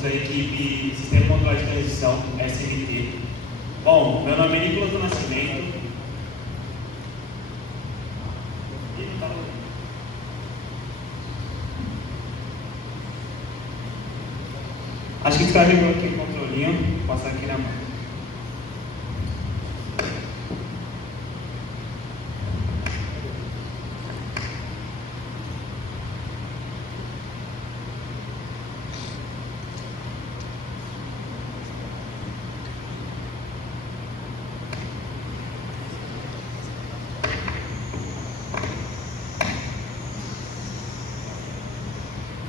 somos a equipe Sistema Modular de Transição, SMT. Bom, meu nome é Nicolas do Nascimento. Acho que descarregou aqui o controlinho, vou passar aqui na mão.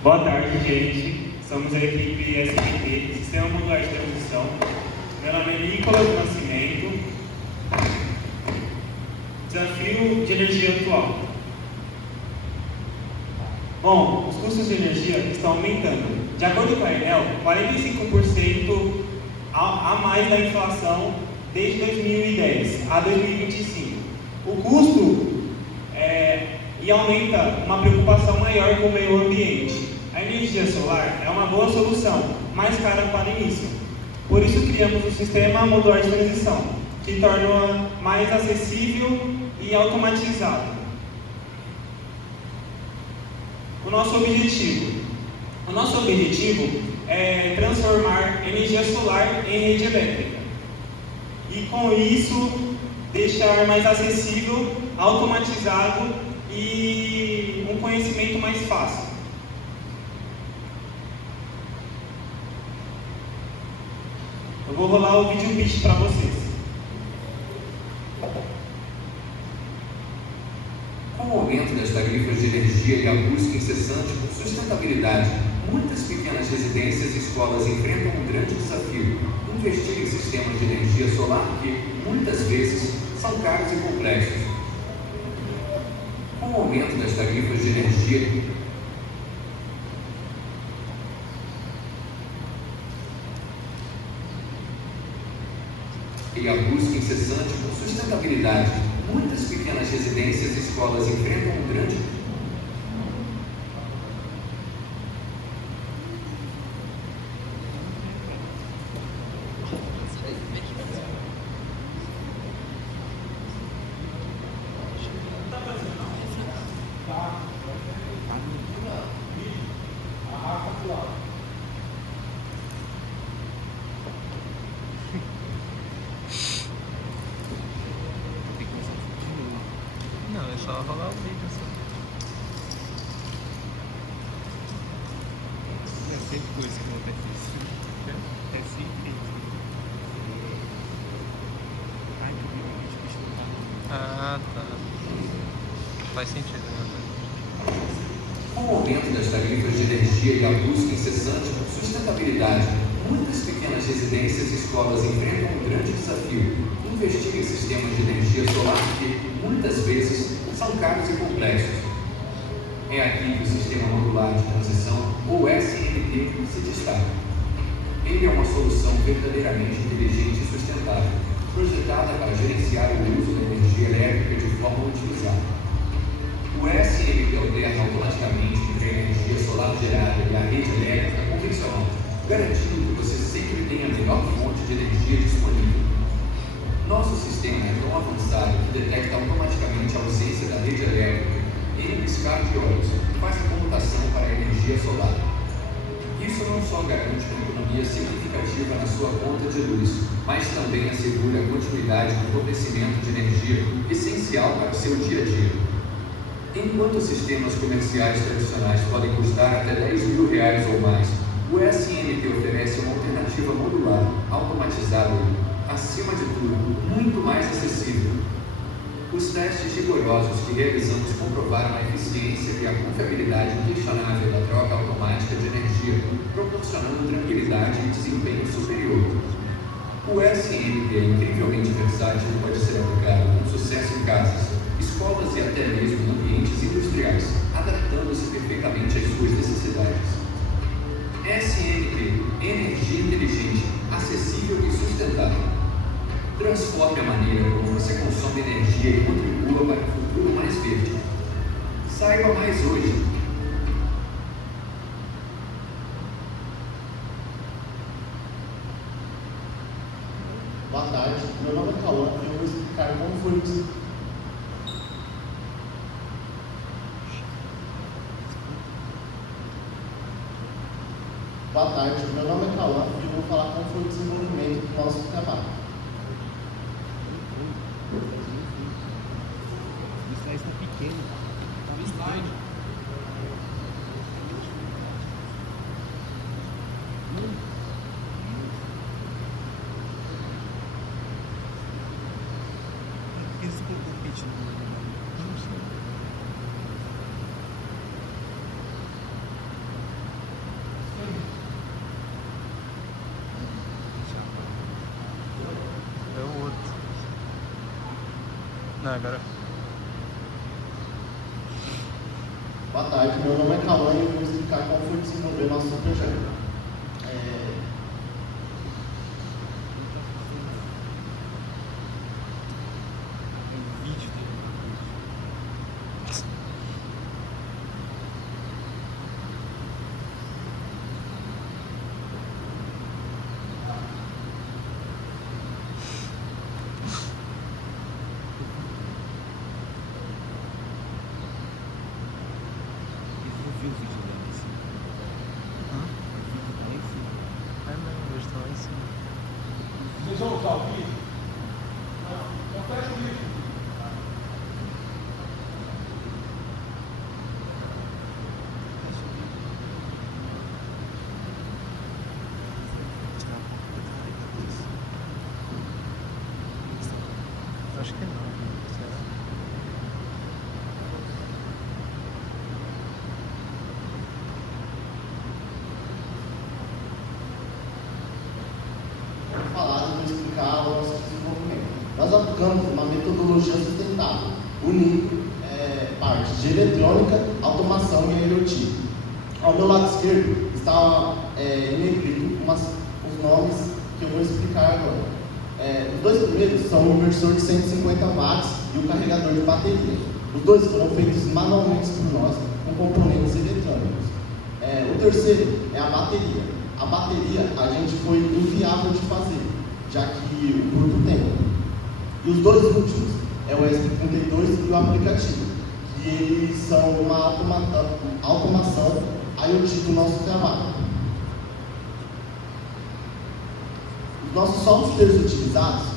Boa tarde, gente. Somos a equipe SMT, Sistema Modular de Transição. Meu nome é Nicolas do Nascimento. Desafio de energia atual. Bom, os custos de energia estão aumentando. De acordo com a Enel, 45% a mais da inflação desde 2010 a 2025. O custo e aumenta uma preocupação maior com o meio ambiente. A energia solar é uma boa solução, mais cara para o início. Por isso criamos o Sistema Modular de Transição, que torna mais acessível e automatizado. O nosso objetivo é transformar energia solar em rede elétrica. E com isso, deixar mais acessível, automatizado e um conhecimento mais fácil. Eu vou rolar o vídeo pitch para vocês. Com o aumento das tarifas de energia e a busca incessante por sustentabilidade, muitas pequenas residências e escolas enfrentam um grande desafio: investir em sistemas de energia solar que, muitas vezes, são caros e complexos. Com o aumento das tarifas de energia e a busca incessante por sustentabilidade, muitas pequenas residências e escolas enfrentam um grande Não, é só rolar o vídeo só. É sempre coisa que eu preciso. É simples. Ai, que vídeo. Ah, tá. Faz sentido, né? Com o aumento das tarifas de energia e a busca incessante por sustentabilidade, muitas pequenas residências e escolas enfrentam um grande desafio: investir em sistemas de energia solar que, muitas vezes, são caros e complexos. É aqui que o Sistema Modular de Transição, ou SMT, se destaca. Ele é uma solução verdadeiramente inteligente e sustentável, projetada para gerenciar o uso da energia elétrica de forma otimizada. O SMT alterna automaticamente entre a energia solar gerada e a rede elétrica convencional, garantindo que você sempre tenha a melhor fonte de energia disponível. Nosso sistema é tão avançado que detecta automaticamente a ausência da rede elétrica em um piscar de olhos e faz a comutação para a energia solar. Isso não só garante uma economia significativa na sua conta de luz, mas também assegura a continuidade do fornecimento de energia essencial para o seu dia a dia. Enquanto sistemas comerciais tradicionais podem custar até R$10 mil ou mais, o SMT oferece uma alternativa modular, automatizada e, acima de tudo, muito mais acessível. Os testes rigorosos que realizamos comprovaram a eficiência e a confiabilidade inquestionável da troca automática de energia, proporcionando tranquilidade e desempenho superior. O SMT é incrivelmente versátil e pode ser aplicado com sucesso em casas, escolas e até mesmo em ambientes industriais, adaptando-se perfeitamente às suas necessidades. SMT, energia inteligente, acessível e sustentável. Transforme a maneira como você consome energia e contribua para um futuro mais verde. Saiba mais hoje. Boa tarde, meu nome é Cauã e eu vou explicar como foi o Boa tarde, meu nome é Cauã e eu vou falar como foi o desenvolvimento do nosso trabalho. O slide está pequeno. Tá no slide. Por que você colocou o pitch no não sei. É o outro. Não, agora. Boa tarde, meu nome é Cauã e eu vou explicar como foi desenvolver nosso projeto. O vídeo dele. Eu vi o vídeo lá em cima. Hã? O vídeo tá lá em cima. Ah, não, hoje tá lá em cima. Vocês vão usar o vídeo? Não. Então fecha o vídeo. Acho que não. Será? Falar e vou explicar o nosso desenvolvimento. Nós aplicamos uma metodologia sustentável, unindo partes de eletrônica, automação e IoT. Ao meu lado esquerdo está em negrito os nomes que eu vou explicar agora. Os dois primeiros são o inversor de 150 watts e o carregador de bateria. Os dois foram feitos manualmente por nós com componentes eletrônicos. O terceiro é a bateria. A bateria a gente foi inviável de fazer, já que o curto tempo. E os dois últimos é o ESP32 e o aplicativo, que eles são uma automação IoT do nosso trabalho. Os nossos softwares utilizados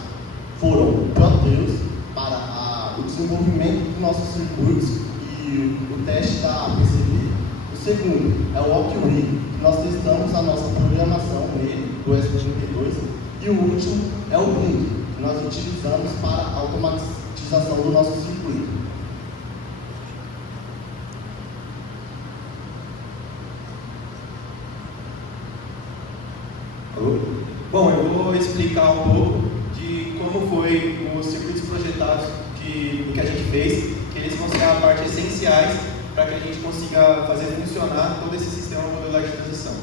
foram o Proteus para o desenvolvimento dos nossos circuitos e o teste da PCB. O segundo é o OptiRig, que nós testamos a nossa programação nele, do ESP32. E o último é o Blink, que nós utilizamos para a automatização do nosso circuito. Bom, eu vou explicar um pouco de como foi os circuitos projetados que a gente fez, que eles vão ser a parte essenciais para que a gente consiga fazer funcionar todo esse sistema modular de transição.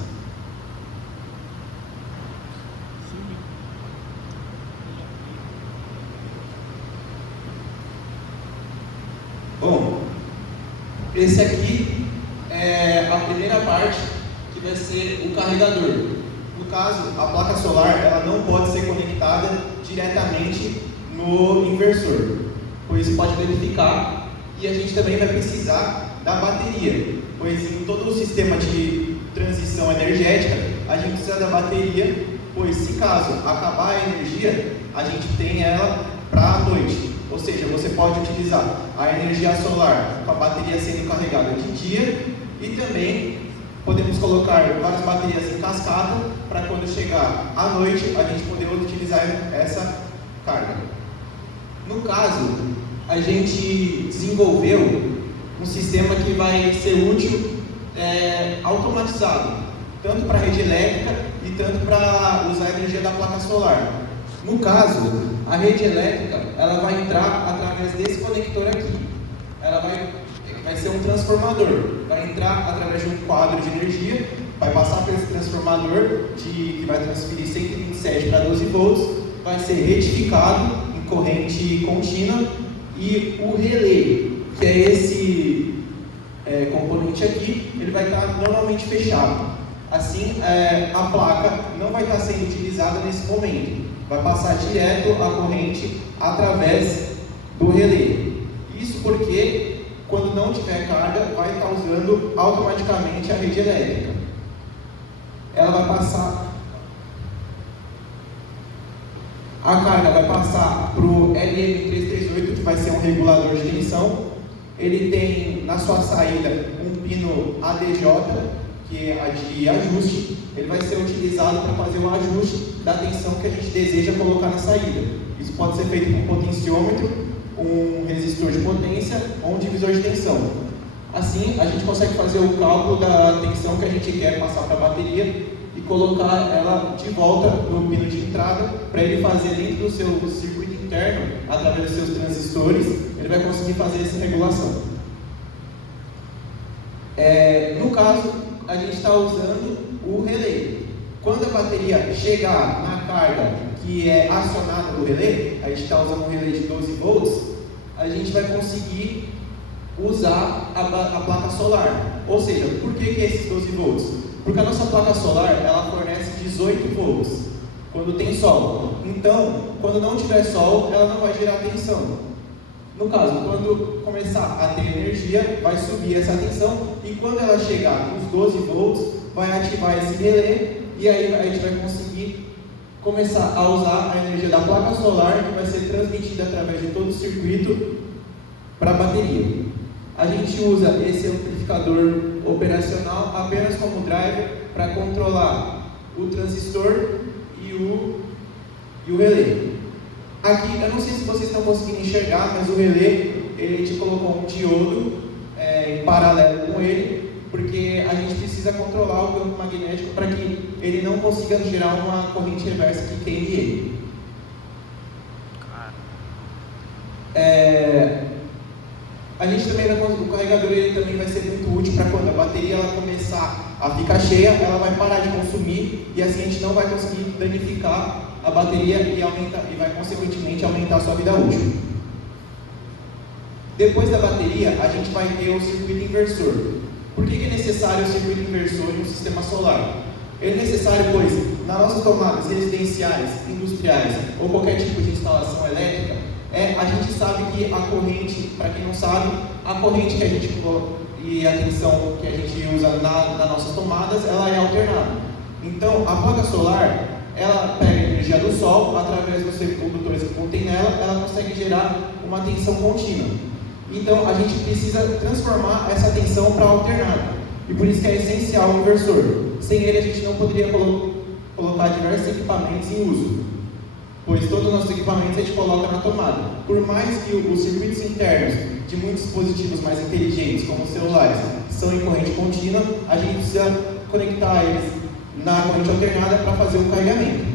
Bom, esse aqui é a primeira parte que vai ser o carregador. No caso, a placa solar ela não pode ser conectada diretamente no inversor, pois pode danificar, e a gente também vai precisar da bateria, pois em todo o sistema de transição energética a gente precisa da bateria, pois se caso acabar a energia, a gente tem ela para a noite, ou seja, você pode utilizar a energia solar com a bateria sendo carregada de dia e também podemos colocar várias baterias em cascata para quando chegar à noite a gente poder utilizar essa carga. No caso, a gente desenvolveu um sistema que vai ser útil automatizado, tanto para a rede elétrica e tanto para usar a energia da placa solar. No caso, a rede elétrica ela vai entrar através desse conector aqui. Ela vai ser um transformador, vai entrar através de um quadro de energia, vai passar por esse transformador que vai transferir 127 para 12 volts, vai ser retificado em corrente contínua e o relé, que é esse componente aqui, ele vai estar normalmente fechado. Assim, a placa não vai estar sendo utilizada nesse momento, vai passar direto a corrente através do relé. Isso porque, quando não tiver carga, vai estar usando automaticamente a rede elétrica. Ela vai passar, a carga vai passar para o LM338, que vai ser um regulador de tensão. Ele tem na sua saída um pino ADJ, que é a de ajuste. Ele vai ser utilizado para fazer o ajuste da tensão que a gente deseja colocar na saída. Isso pode ser feito com um potenciômetro, um resistor de potência ou um divisor de tensão. Assim, a gente consegue fazer o cálculo da tensão que a gente quer passar para a bateria e colocar ela de volta no pino de entrada, para ele fazer dentro do seu circuito interno, através dos seus transistores, ele vai conseguir fazer essa regulação. No caso, a gente está usando o relé. Quando a bateria chegar na carga que é acionada do relé, a gente está usando um relé de 12 volts, a gente vai conseguir usar a placa solar. Ou seja, por que esses 12 volts? Porque a nossa placa solar, ela fornece 18 volts quando tem sol. Então, quando não tiver sol, ela não vai gerar tensão. No caso, quando começar a ter energia, vai subir essa tensão, e quando ela chegar nos 12 volts, vai ativar esse relé, e aí a gente vai conseguir começar a usar a energia da placa solar, que vai ser transmitida através de todo o circuito para a bateria. A gente usa esse amplificador operacional apenas como driver para controlar o transistor e o relé. Aqui, eu não sei se vocês estão conseguindo enxergar, mas o relé, ele te colocou um diodo em paralelo com ele, porque a gente precisa controlar o campo magnético para que ele não consiga gerar uma corrente reversa que queime ele. A gente também o carregador ele também vai ser muito útil para quando a bateria ela começar a ficar cheia, ela vai parar de consumir, e assim a gente não vai conseguir danificar a bateria e vai consequentemente aumentar a sua vida útil. Depois da bateria, a gente vai ter o circuito inversor. Por que é necessário o circuito inversor em um sistema solar? Ele é necessário pois, nas nossas tomadas residenciais, industriais ou qualquer tipo de instalação elétrica, a gente sabe que a corrente, para quem não sabe, a corrente que a gente e a tensão que a gente usa nas nossas tomadas, ela é alternada. Então, a placa solar, ela pega a energia do sol, através dos condutores que contém nela, ela consegue gerar uma tensão contínua. Então, a gente precisa transformar essa tensão para alternada. E por isso que é essencial o inversor. Sem ele, a gente não poderia colocar diversos equipamentos em uso, pois todos os nossos equipamentos a gente coloca na tomada. Por mais que os circuitos internos de muitos dispositivos mais inteligentes, como celulares, são em corrente contínua, a gente precisa conectar eles na corrente alternada para fazer o carregamento.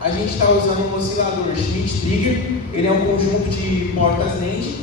A gente está usando um oscilador Schmitt-Trigger, ele é um conjunto de portas NAND,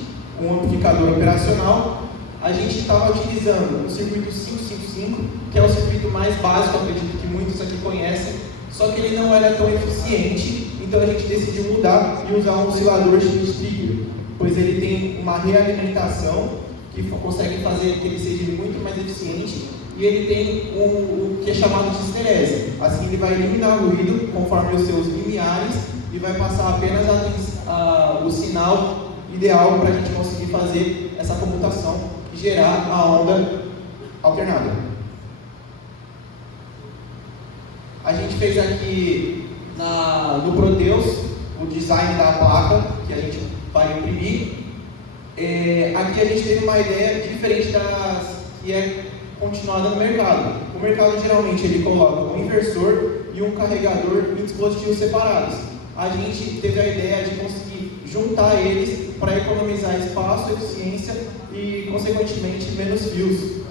um amplificador operacional. A gente estava utilizando o circuito 555, que é o circuito mais básico, acredito que muitos aqui conhecem, só que ele não era tão eficiente, então a gente decidiu mudar e usar um oscilador Schmitt-Trigger, pois ele tem uma realimentação que consegue fazer que ele seja muito mais eficiente, e ele tem o que é chamado de esterese. Assim ele vai eliminar o ruído conforme os seus limiares e vai passar apenas o sinal ideal para a gente conseguir fazer essa computação e gerar a onda alternada. A gente fez aqui no Proteus o design da placa que a gente vai imprimir. Aqui a gente teve uma ideia diferente das que é continuada no mercado. O mercado geralmente ele coloca um inversor e um carregador em dispositivos separados. A gente teve a ideia de conseguir juntar eles para economizar espaço, eficiência e, consequentemente, menos fios.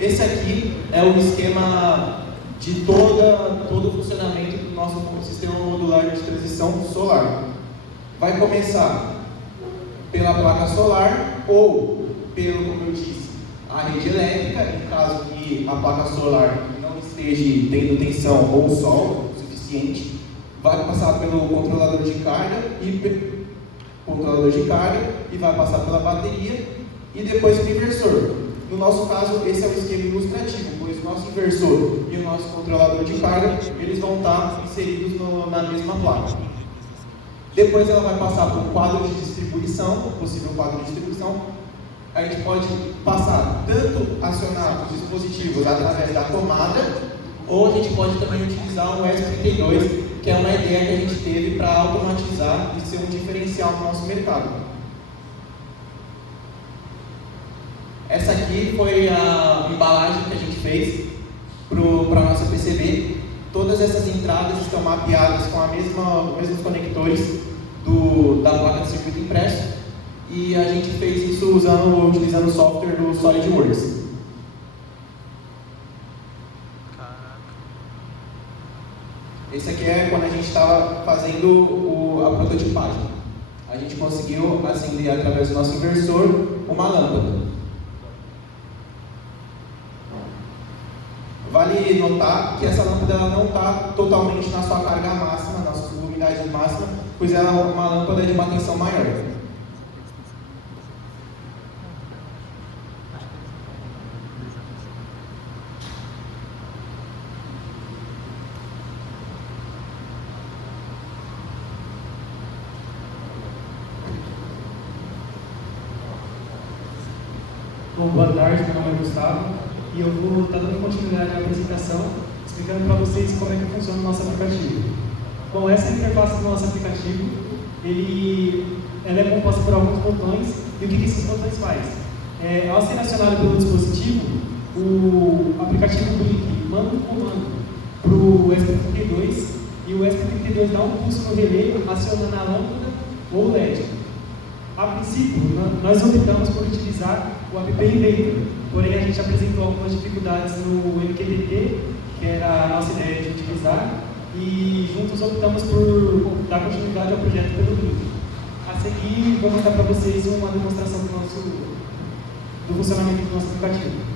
Esse aqui é o esquema de todo o funcionamento do nosso sistema modular de transição solar. Vai começar pela placa solar ou como eu disse, a rede elétrica, em caso que a placa solar não esteja tendo tensão ou sol suficiente. Vai passar pelo controlador de carga e vai passar pela bateria e depois o inversor. No nosso caso, esse é o esquema ilustrativo, pois o nosso inversor e o nosso controlador de carga, eles vão estar inseridos na mesma placa. Depois ela vai passar por um quadro de distribuição, possível quadro de distribuição. A gente pode passar tanto acionar os dispositivos através da tomada, ou a gente pode também utilizar um ESP32, que é uma ideia que a gente teve para automatizar e ser um diferencial no nosso mercado. Essa aqui foi a embalagem que a gente fez para a nossa PCB. Todas essas entradas estão mapeadas com os mesmos conectores da placa de circuito impresso, e a gente fez isso utilizando o software do SolidWorks. Esse aqui é quando a gente estava fazendo a prototipagem. A gente conseguiu acender através do nosso inversor uma lâmpada. Vale notar que essa lâmpada ela não está totalmente na sua carga máxima, na sua luminosidade máxima, pois ela é uma lâmpada de uma tensão maior. Bom, boa tarde, meu nome é Gustavo e eu vou estar dando continuidade à apresentação, explicando para vocês como é que funciona o nosso aplicativo. Bom, essa é a interface do nosso aplicativo. Ela é composta por alguns botões, e o que esses botões fazem? Ao ser acionado pelo dispositivo, o aplicativo Blink manda um comando para o ESP32 e o ESP32 dá um pulso no relé, acionando a lâmpada ou LED. A princípio, nós optamos por utilizar o App Inventor, porém a gente apresentou algumas dificuldades no MQTT, que era a nossa ideia de utilizar, e juntos optamos por dar continuidade ao projeto pelo Blink. A seguir, vou mostrar para vocês uma demonstração do funcionamento do nosso aplicativo.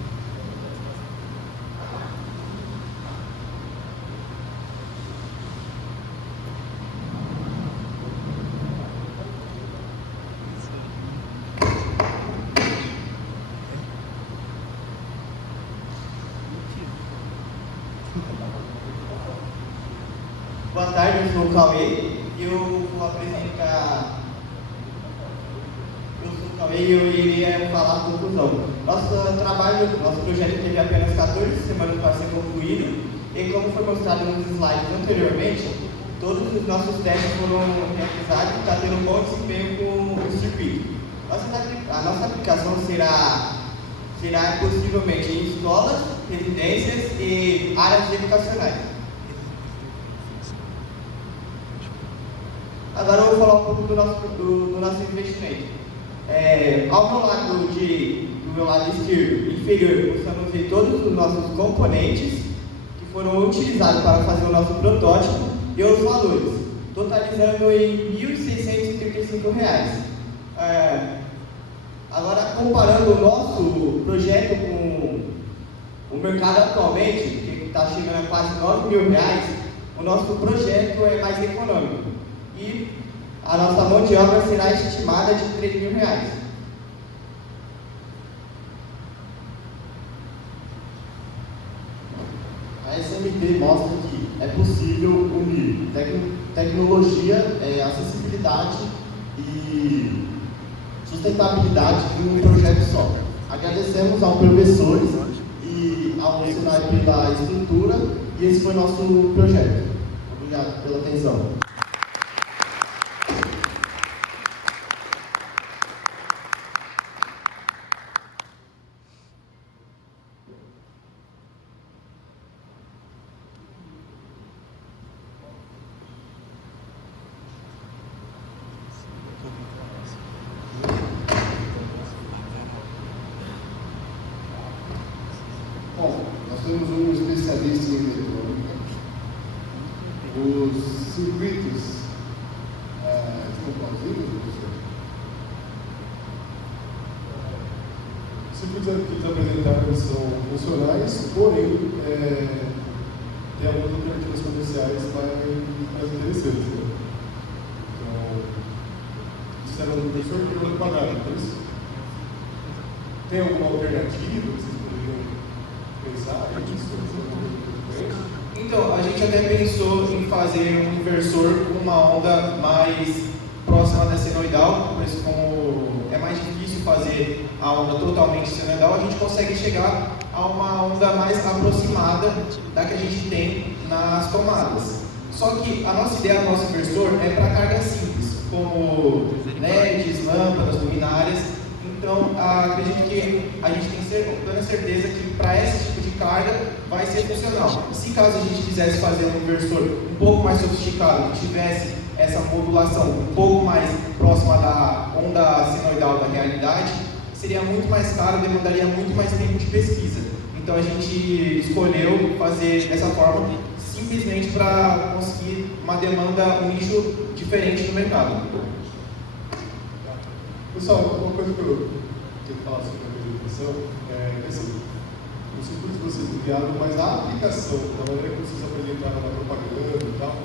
Boa tarde, eu sou o Cauê e eu vou apresentar. Eu sou o Cauê e eu iria falar a conclusão. Nosso projeto teve apenas 14 semanas para ser concluído e, como foi mostrado nos slides anteriormente, todos os nossos testes foram realizados e está tendo bom desempenho com o circuito. A nossa aplicação será possivelmente em escolas, residências e áreas educacionais. Agora eu vou falar um pouco do nosso investimento. Do meu lado esquerdo inferior, estamos ver todos os nossos componentes que foram utilizados para fazer o nosso protótipo e os valores, totalizando em R$ 1.635. Agora, comparando o nosso projeto com o mercado atualmente, que está chegando a quase R$ 9.000, o nosso projeto é mais econômico. E a nossa mão de obra será estimada de R$ 3.000. A SMT mostra que é possível unir tecnologia, acessibilidade e sustentabilidade em um projeto só. Agradecemos ao professor e ao Senai pela estrutura, e esse foi o nosso projeto. Obrigado pela atenção. Bom, nós temos um especialista em eletrônica. Os circuitos estão plausíveis, professor? Os circuitos que eles apresentaram são funcionais, porém, tem algumas alternativas comerciais mais interessantes. Né? Então, disseram o professor que não é pagado, não é isso? Tem alguma alternativa que vocês poderiam pensar nisso? Então, a gente até pensou em fazer um inversor com uma onda mais próxima da senoidal, mas como é mais difícil fazer a onda totalmente senoidal, a gente consegue chegar a uma onda mais aproximada da que a gente tem nas tomadas. Só que a nossa ideia do nosso inversor é para cargas simples, como LEDs, lâmpadas, luminárias. Então, acredito que a gente tem plena certeza que para esse tipo de carga vai ser funcional. Se caso a gente quisesse fazer um inversor um pouco mais sofisticado, que tivesse essa modulação um pouco mais próxima da onda senoidal da realidade, seria muito mais caro, demandaria muito mais tempo de pesquisa. Então a gente escolheu fazer dessa forma, simplesmente para conseguir uma demanda, um nicho diferente no mercado. Pessoal, uma coisa que eu tenho que falar sobre a apresentação é que assim, o circuito que vocês enviaram, mas a aplicação, da maneira que vocês apresentaram na propaganda e tal,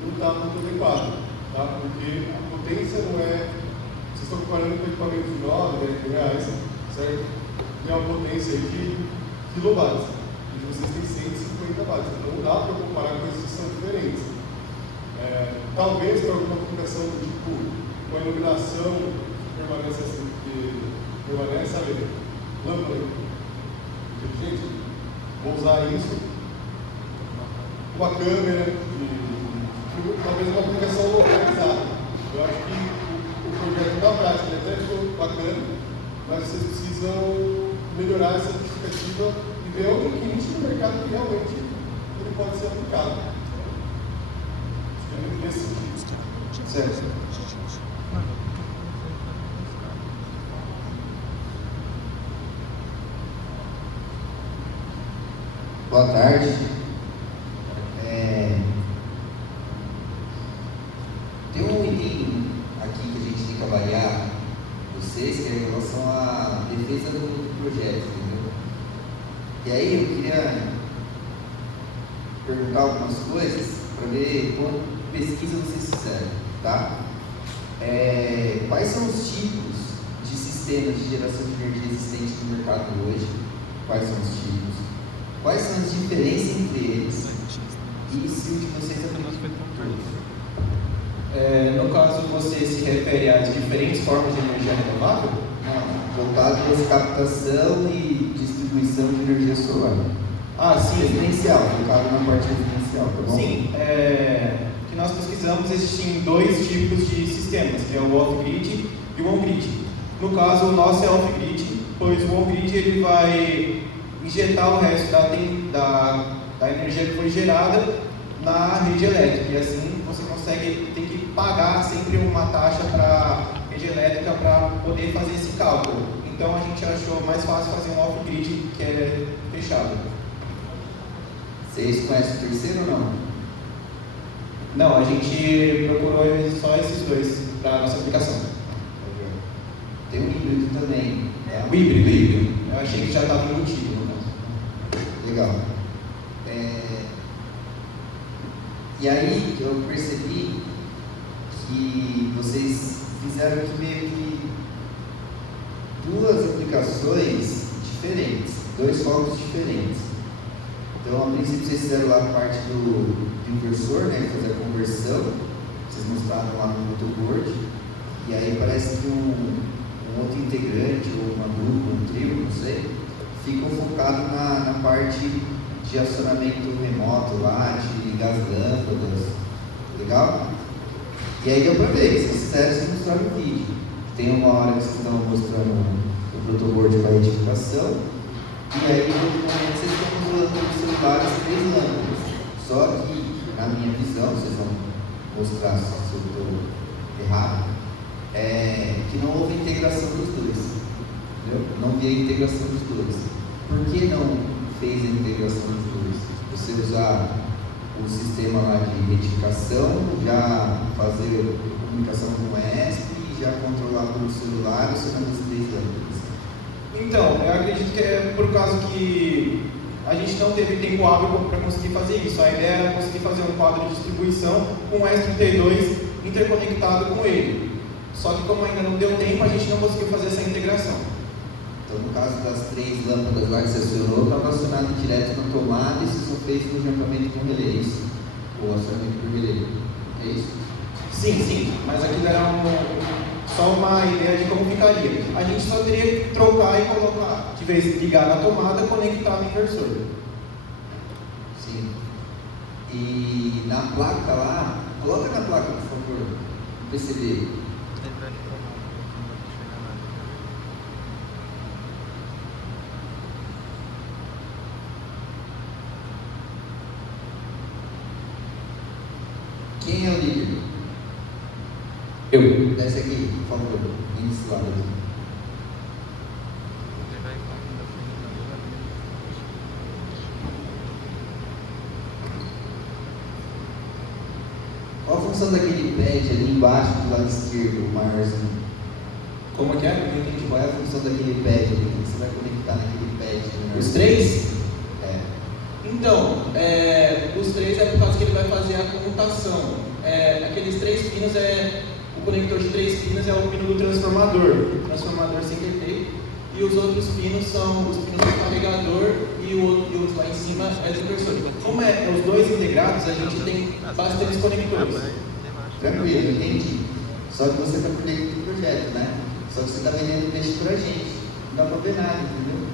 não está muito adequada, tá? Porque a potência não é. Vocês estão comparando com equipamentos de 9, R$10, certo? Tem uma potência aí de quilowatts, e vocês têm 150 watts, então não dá para comparar coisas que são diferentes. Talvez para alguma aplicação do tipo, uma iluminação permanece assim, que permanece ali, lâmpada inteligente, vou usar isso, uma câmera, talvez uma aplicação localizada. Eu acho que o projeto da prática até ficou bacana, mas vocês precisam melhorar essa justificativa e ver outro nicho no mercado que realmente ele pode ser aplicado. Acho que é nesse sentido. Certo. Boa tarde. Tem um item aqui que a gente tem que avaliar vocês, que é em relação à defesa do projeto, entendeu? E aí eu queria perguntar algumas coisas para ver qual pesquisa vocês fizeram, tá? Quais são os tipos de sistemas de geração de energia existentes no mercado hoje? Quais são os tipos? Quais são as diferenças entre eles? E se o de vocês é todos? No caso, você se refere às diferentes formas de energia renovável? Não, voltado para captação e distribuição de energia solar. Sim. Residencial, focado na parte residencial, tá bom? Sim, que nós pesquisamos, existem dois tipos de sistemas, que é o off-grid e o on-grid. No caso, o nosso é off-grid, pois o on-grid ele vai injetar o resto da energia que foi gerada na rede elétrica, e assim você tem que pagar sempre uma taxa para a rede elétrica para poder fazer esse cálculo. Então a gente achou mais fácil fazer um off-grid que é fechado. Vocês conhecem o terceiro ou não? Não, a gente procurou só esses dois para a nossa aplicação. Tem um híbrido também. O híbrido. Eu achei que já estava embutido. Legal. E aí eu percebi que vocês fizeram aqui meio que duas aplicações diferentes, dois focos diferentes. Então, a princípio, vocês fizeram lá a parte do inversor, né, fazer a conversão, vocês mostraram lá no motoboard, e aí parece que um outro integrante, ou uma dupla, um trio, não sei, ficam focados na parte de acionamento remoto lá, de das lâmpadas, legal? E aí deu para ver, vocês fizeram, vocês mostraram o vídeo. Tem uma hora que vocês estão mostrando o protoboard para edificação, e aí no outro momento vocês estão controlando no celular as 3 lâmpadas. Só que, na minha visão, vocês vão mostrar se eu estou errado, que não houve integração dos dois. Entendeu? Não vi a integração dos dois. Por que não fez a integração dos dois? Você usar o sistema lá de retificação, já fazer comunicação com o ESP e já controlar pelo celular ou você não das 3 lâmpadas? Então, eu acredito que é por causa que a gente não teve tempo hábil para conseguir fazer isso. A ideia era conseguir fazer um quadro de distribuição com o S32 interconectado com ele. Só que como ainda não deu tempo, a gente não conseguiu fazer essa integração. Então, no caso das 3 lâmpadas lá que você acionou, estava acionado direto na tomada e você só fez o jampeamento com relé, isso? Ou acionamento por relé, é isso? Sim, mas aquilo era só uma ideia de como ficaria. A gente só teria que trocar e colocar, de vez de ligar na tomada, conectar no inversor. Sim. E na placa lá, coloca na placa, por favor, no PCB. Ele vai reclamar, não vai chegar nada. Quem é o líder? Eu. Desce aqui, por favor, vem desse lado aqui. Ele vai reclamar da frente. Qual a função daquele pad ali embaixo do lado esquerdo, o marzinho? Como que é? Não entendi. Qual é a função daquele pad ali? O que você vai conectar naquele pad? Os 3? É. Então, os 3 é por causa que ele vai fazer a comutação. Aqueles 3 pinos o conector de 3 pinos é o pino do transformador CQT, e os outros pinos são os pinos do carregador e o outro lá em cima é do inversor. Como os dois integrados, a gente tem bastantes conectores. Tranquilo, entendi. Só que você está por dentro do projeto, né? Só que você está vendendo peixe pra gente. Não dá pra ver nada, entendeu?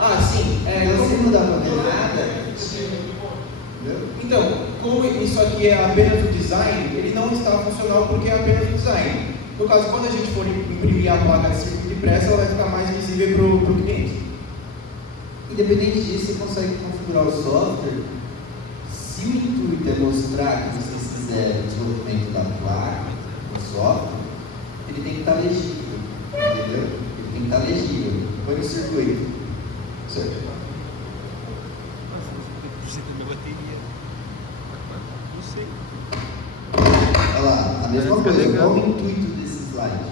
Ah, sim. Então, se não dá pra ver nada, entendeu? Então, como isso aqui é apenas o design, ele não está funcional porque é apenas o design. No caso, quando a gente for imprimir a placa de circuito impressa, ela vai ficar mais visível para o cliente. Independente disso, você consegue configurar o software. Se o intuito é mostrar que vocês fizeram o desenvolvimento da placa, o software, ele tem que estar legível, entendeu? Ele tem que estar legível. Põe no circuito. Certo. Precisa da bateria. Não sei. Olha lá, a mesma coisa. Qual o intuito desse slide?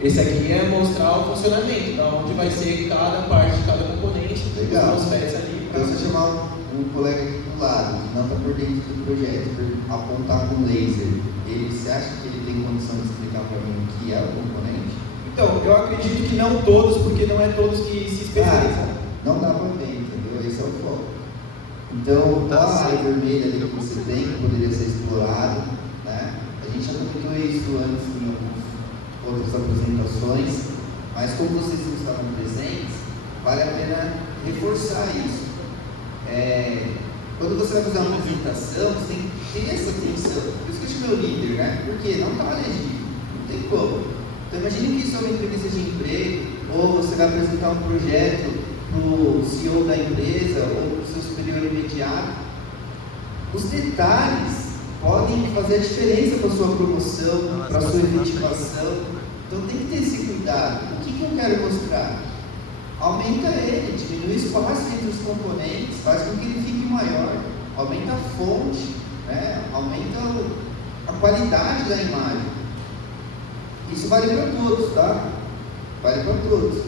Esse aqui é mostrar o funcionamento, da onde vai ser cada parte de cada componente. Legal. Os peças ali. Então, se eu chamar um colega aqui do lado, que não está por dentro do projeto, apontar com laser, você acha que ele tem condição de explicar para mim o que é o componente? Então, eu acredito que não todos, porque não é todos que se especializam. Não dá para ver, entendeu? Esse é o foco. Então, qual a área vermelha ali que você tem, que poderia ser explorado, né? A gente já comentou isso antes em outras apresentações, mas como vocês não estavam presentes, vale a pena reforçar isso. Quando você vai fazer uma apresentação, você tem que ter essa atenção. Por isso que eu chamei o líder, né? Porque não está legível, não tem como. Então imagine que isso é uma entrevista de emprego, ou você vai apresentar um projeto para o CEO da empresa, ou para o seu superior imediato. Os detalhes podem fazer a diferença para a sua promoção, para a sua efetivação. Então tem que ter esse cuidado. O que eu quero mostrar? Aumenta ele, diminui o espaço entre os componentes, faz com que ele fique maior, aumenta a fonte, né? Aumenta a qualidade da imagem. Isso vale para todos, tá? Vale para todos.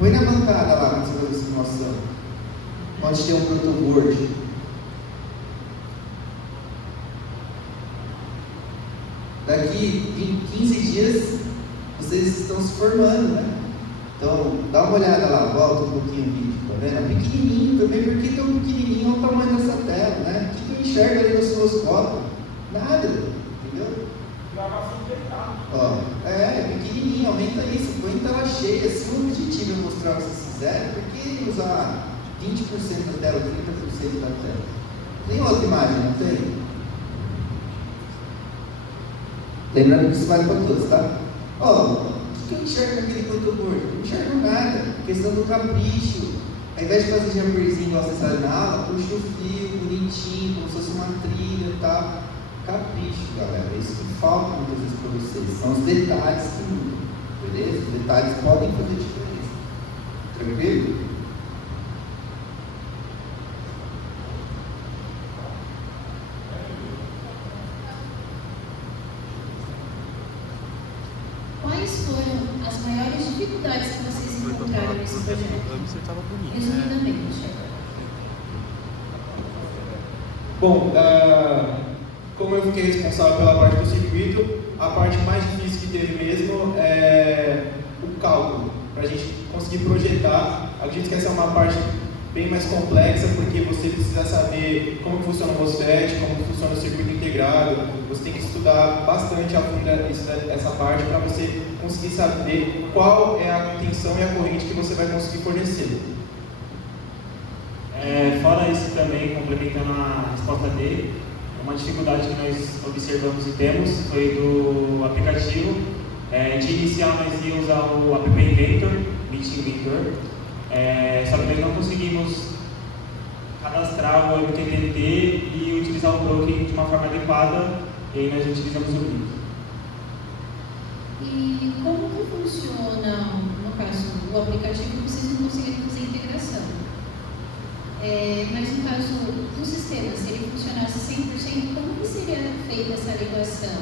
Põe na bancada lá quando você fazer a simulação. Pode ter um protoboard. Daqui em 15 dias vocês estão se formando, né? Então, dá uma olhada lá, volta um pouquinho o vídeo, tá vendo? É pequenininho também, porque tão pequenininho é o tamanho dessa tela, né? O que eu enxergo ali no osciloscópio? Nada, entendeu? Ó, pequenininho, aumenta isso, põe em tela cheia. Se o objetivo é mostrar o que vocês fizeram, por que usar 20% da tela, 30% da tela? Tem outra imagem, não tem? Lembrando que isso vale para todos, tá? Ó, o que eu enxergo naquele protoboard? Não enxergo nada, questão do capricho. Ao invés de fazer jamperzinho igual vocês fazem na aula, puxa o fio bonitinho, como se fosse uma trilha e tal. Capricho, galera, isso que falta muitas vezes para vocês. São os detalhes que mudam, beleza? Os detalhes podem fazer diferença. Tranquilo? Quais foram as maiores dificuldades que vocês encontraram nesse projeto? Resumidamente. Bom, como eu fiquei responsável pela parte do circuito, a parte mais difícil que teve mesmo é o cálculo, para a gente conseguir projetar. Acredito que essa é uma parte bem mais complexa, porque você precisa saber como que funciona o MOSFET, como que funciona o circuito integrado. Você tem que estudar bastante a fundo essa parte para você conseguir saber qual é a tensão e a corrente que você vai conseguir fornecer. Fora isso também, complementando a resposta dele, uma dificuldade que nós observamos e temos foi do aplicativo. De inicial nós íamos usar o App Inventor, Meeting Inventor, só que nós não conseguimos cadastrar o MQTT e utilizar o token de uma forma adequada, e aí nós utilizamos o Link. E como que funciona, no caso, o aplicativo, vocês não conseguiram fazer integração? Mas no caso do sistema, se ele funcionasse 100%, como que seria feita essa ligação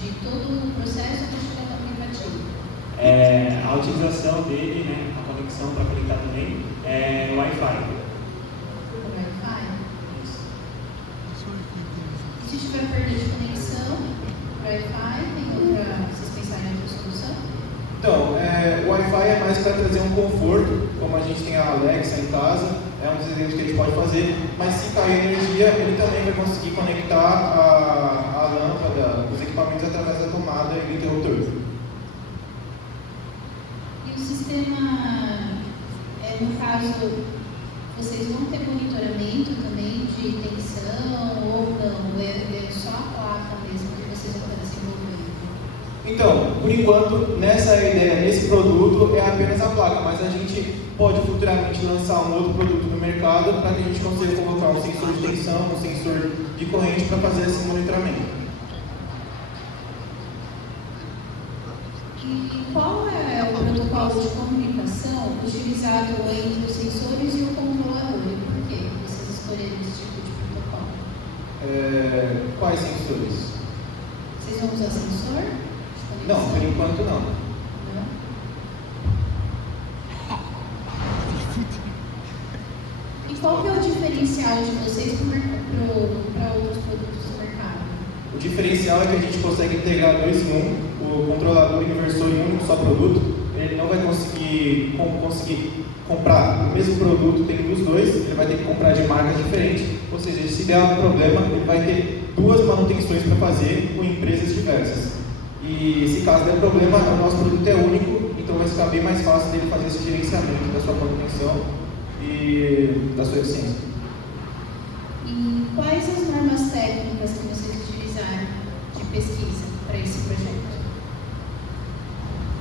de todo o processo para chegar no aplicativo? A utilização dele, né, a conexão para conectar também, é Wi-Fi. Wi-Fi? E se tiver perda de conexão, Wi-Fi, tem outra, vocês pensarem em outra solução? Então, o Wi-Fi é mais para trazer um conforto, como a gente tem a Alexa em casa, é um dos exemplos que a gente pode fazer, mas se cair energia, ele também vai conseguir conectar a lâmpada, os equipamentos através da tomada e do interruptor. E o sistema, no caso, vocês vão ter monitoramento também de tensão ou não? É só a placa mesmo que vocês vão estar desenvolvendo? Então, por enquanto, nessa ideia, nesse produto, é apenas a placa, mas a gente pode futuramente lançar um outro produto no mercado para que a gente consiga colocar um sensor de tensão, um sensor de corrente para fazer esse monitoramento. E qual é o protocolo de comunicação utilizado entre os sensores e o controlador? E por que vocês escolheram esse tipo de protocolo? Quais sensores? Vocês vão usar sensor? Não, por enquanto não. Não? E qual que é o diferencial de vocês para outros produtos do mercado? O diferencial é que a gente consegue integrar dois em um. O controlador e o inversor em um só produto. Ele não vai conseguir comprar o mesmo produto tendo os dois. Ele vai ter que comprar de marcas diferentes. Ou seja, se der algum problema, ele vai ter duas manutenções para fazer com empresas diversas. E se caso der problema, o nosso produto é único, então vai ficar bem mais fácil dele fazer esse gerenciamento da sua manutenção e da sua eficiência. E quais as normas técnicas que vocês utilizaram de pesquisa para esse projeto?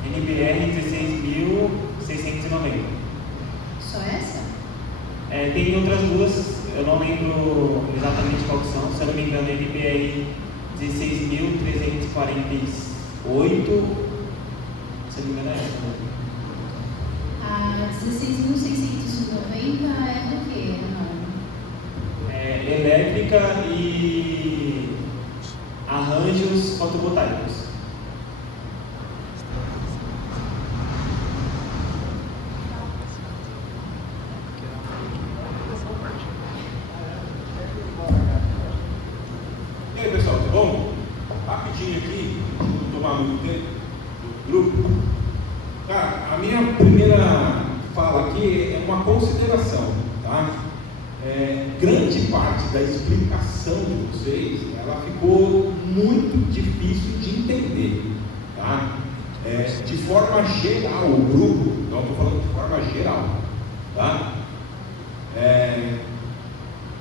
NBR 16.690. Só essa? Tem outras duas, eu não lembro exatamente qual são, se eu não me engano, NBR 16.348, se eu não me engano é essa, né? A 16.690 é do quê? Elétrica e arranjos fotovoltaicos. E aí, pessoal, tá bom? Rapidinho aqui, não tomar muito tempo do grupo. Cara, a minha primeira fala aqui é uma consideração, tá? Grande parte da explicação de vocês, ela ficou muito difícil de entender, tá? De forma geral, o grupo, não estou falando de forma geral, tá?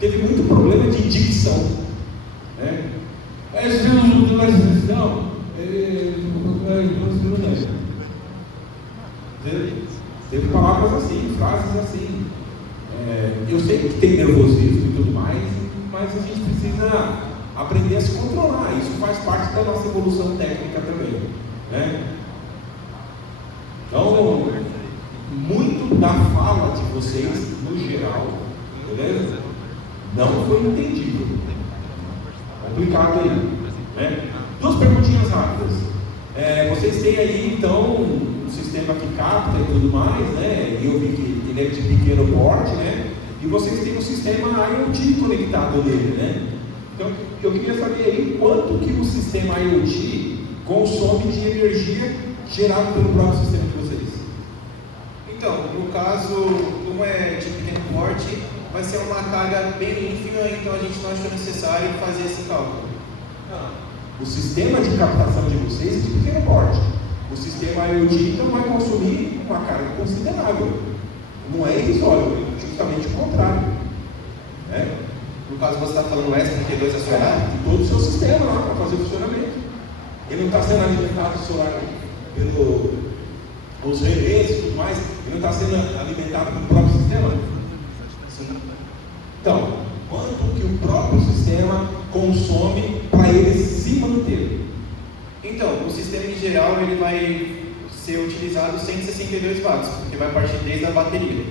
Teve muito problema de dicção, né? Teve palavras assim, frases assim. Eu sei que tem nervosismo e tudo mais, mas a gente precisa aprender a se controlar. Isso faz parte da nossa evolução técnica também, né? Então, muito da fala de vocês, no geral, beleza? Não foi entendido. Complicado aí, né? Duas perguntinhas rápidas. Vocês têm aí, então, um sistema que capta e tudo mais, né? E eu vi que ele é de pequeno porte, né? E vocês têm um sistema IoT conectado nele, né? Então, eu queria saber aí quanto que o sistema IoT consome de energia gerada pelo próprio sistema de vocês. Então, caso, como é de pequeno porte, vai ser uma carga bem ínfima, então a gente não achou necessário fazer esse cálculo. O sistema de captação de vocês é de pequeno porte. O sistema IoT não vai consumir uma carga considerável. Não é irrisório, é justamente o contrário. Né? No caso, você está falando S32 acionado? De todo o seu sistema lá para fazer o funcionamento. Ele não está sendo alimentado solar pelos relés e tudo mais. Ele não está sendo alimentado pelo próprio sistema. Sim. Então, quanto que o próprio sistema consome para ele se manter? Então, o sistema em geral ele vai ser utilizado 162 watts, porque vai partir desde a bateria.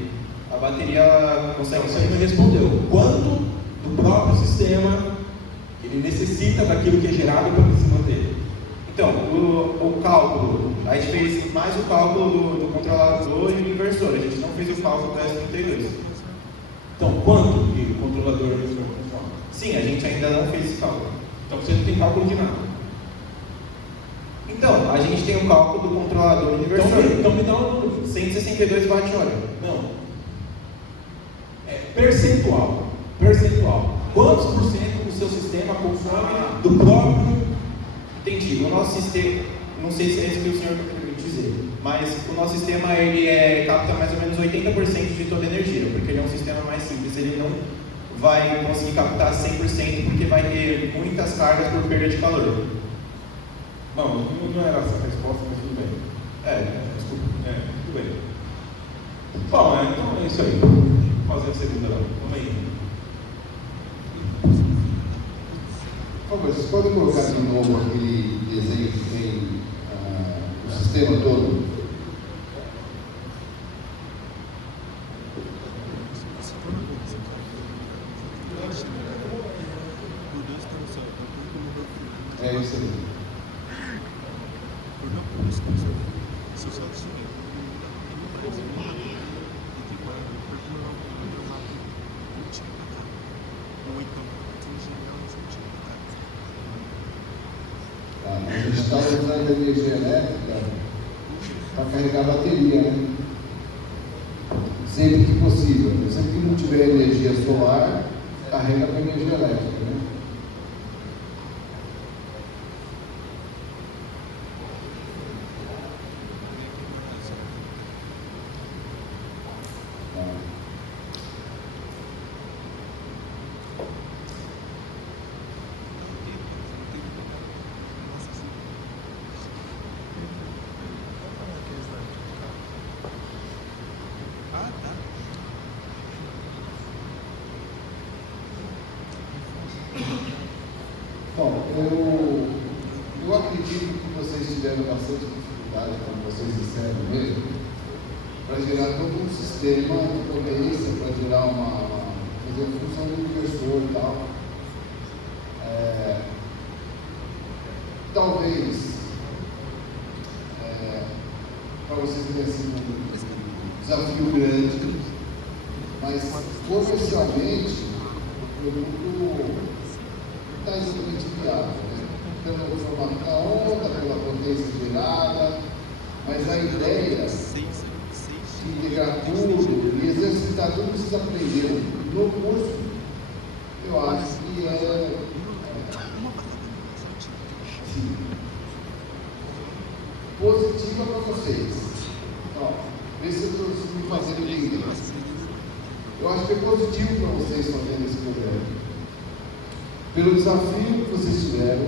A bateria consegue... Você não respondeu. Quanto do próprio sistema ele necessita daquilo que é gerado para ele se manter? Então, o cálculo, a gente fez mais o cálculo do controlador e do inversor, a gente não fez o cálculo do S32. Então, quanto que o controlador e o inversor consomem? Sim, a gente ainda não fez esse cálculo. Então você não tem cálculo de nada. Então, a gente tem o cálculo do controlador e inversor. Então me dá um número. 162 watt-hora. Não. É percentual. Percentual. Quantos por cento do seu sistema consome do próprio? Entendi. O nosso sistema, não sei se é isso que o senhor está querendo dizer, mas o nosso sistema ele capta mais ou menos 80% de toda a energia, porque ele é um sistema mais simples, ele não vai conseguir captar 100% porque vai ter muitas cargas por perda de calor. Bom, não era essa a resposta, mas tudo bem. Desculpa. Tudo bem. Bom, então é isso aí. Vou fazer a segunda lá. Vamos aí. Vocês podem colocar de novo aquele desenho que tem o sistema todo? É isso aí. A gente está usando a energia elétrica para carregar a bateria, né? Sempre que possível. Sempre que não tiver energia solar, carrega com energia elétrica, né? Bom, eu acredito que vocês tiveram bastante dificuldade, como vocês disseram mesmo, para gerar todo um sistema de potência, para gerar fazer a função do inversor e tal. Talvez para vocês tenha sido um desafio grande, mas comercialmente o produto está exatamente viável, né? Pelo formato da onda, pela potência gerada, mas a ideia de integrar tudo e exercitar tudo que vocês aprenderam no curso, eu acho que positiva para vocês. Então, vê se eu estou me fazendo entender. Eu acho que é positivo para vocês fazerem esse programa. Pelo desafio que vocês tiveram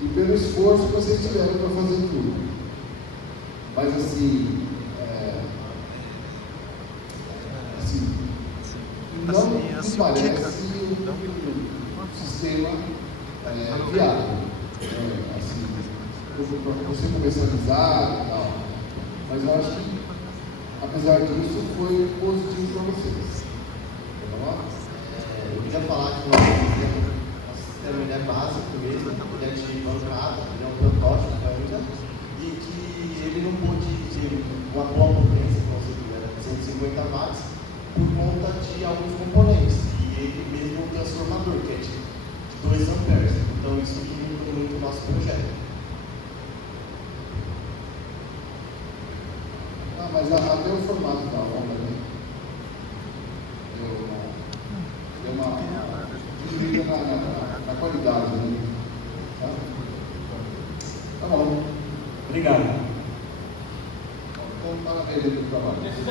e pelo esforço que vocês tiveram para fazer tudo. Mas assim, não me parece um sistema viável. Para você comercializar e tal. Mas eu acho que, apesar disso, foi positivo para vocês. Vamos lá? Eu queria falar que o nosso sistema é básico mesmo, ele é de bancada, ele é um protótipo ainda, e que ele não pôde ter uma boa potência, como você viu, 150 watts, por conta de alguns componentes, e ele mesmo o transformador, que é de 2 amperes. Então isso diminui muito o nosso projeto. mas até o formato da aula, né? Deu uma diminuída na qualidade, né? Tá bom. Obrigado. Então, parabéns pelo trabalho. Esse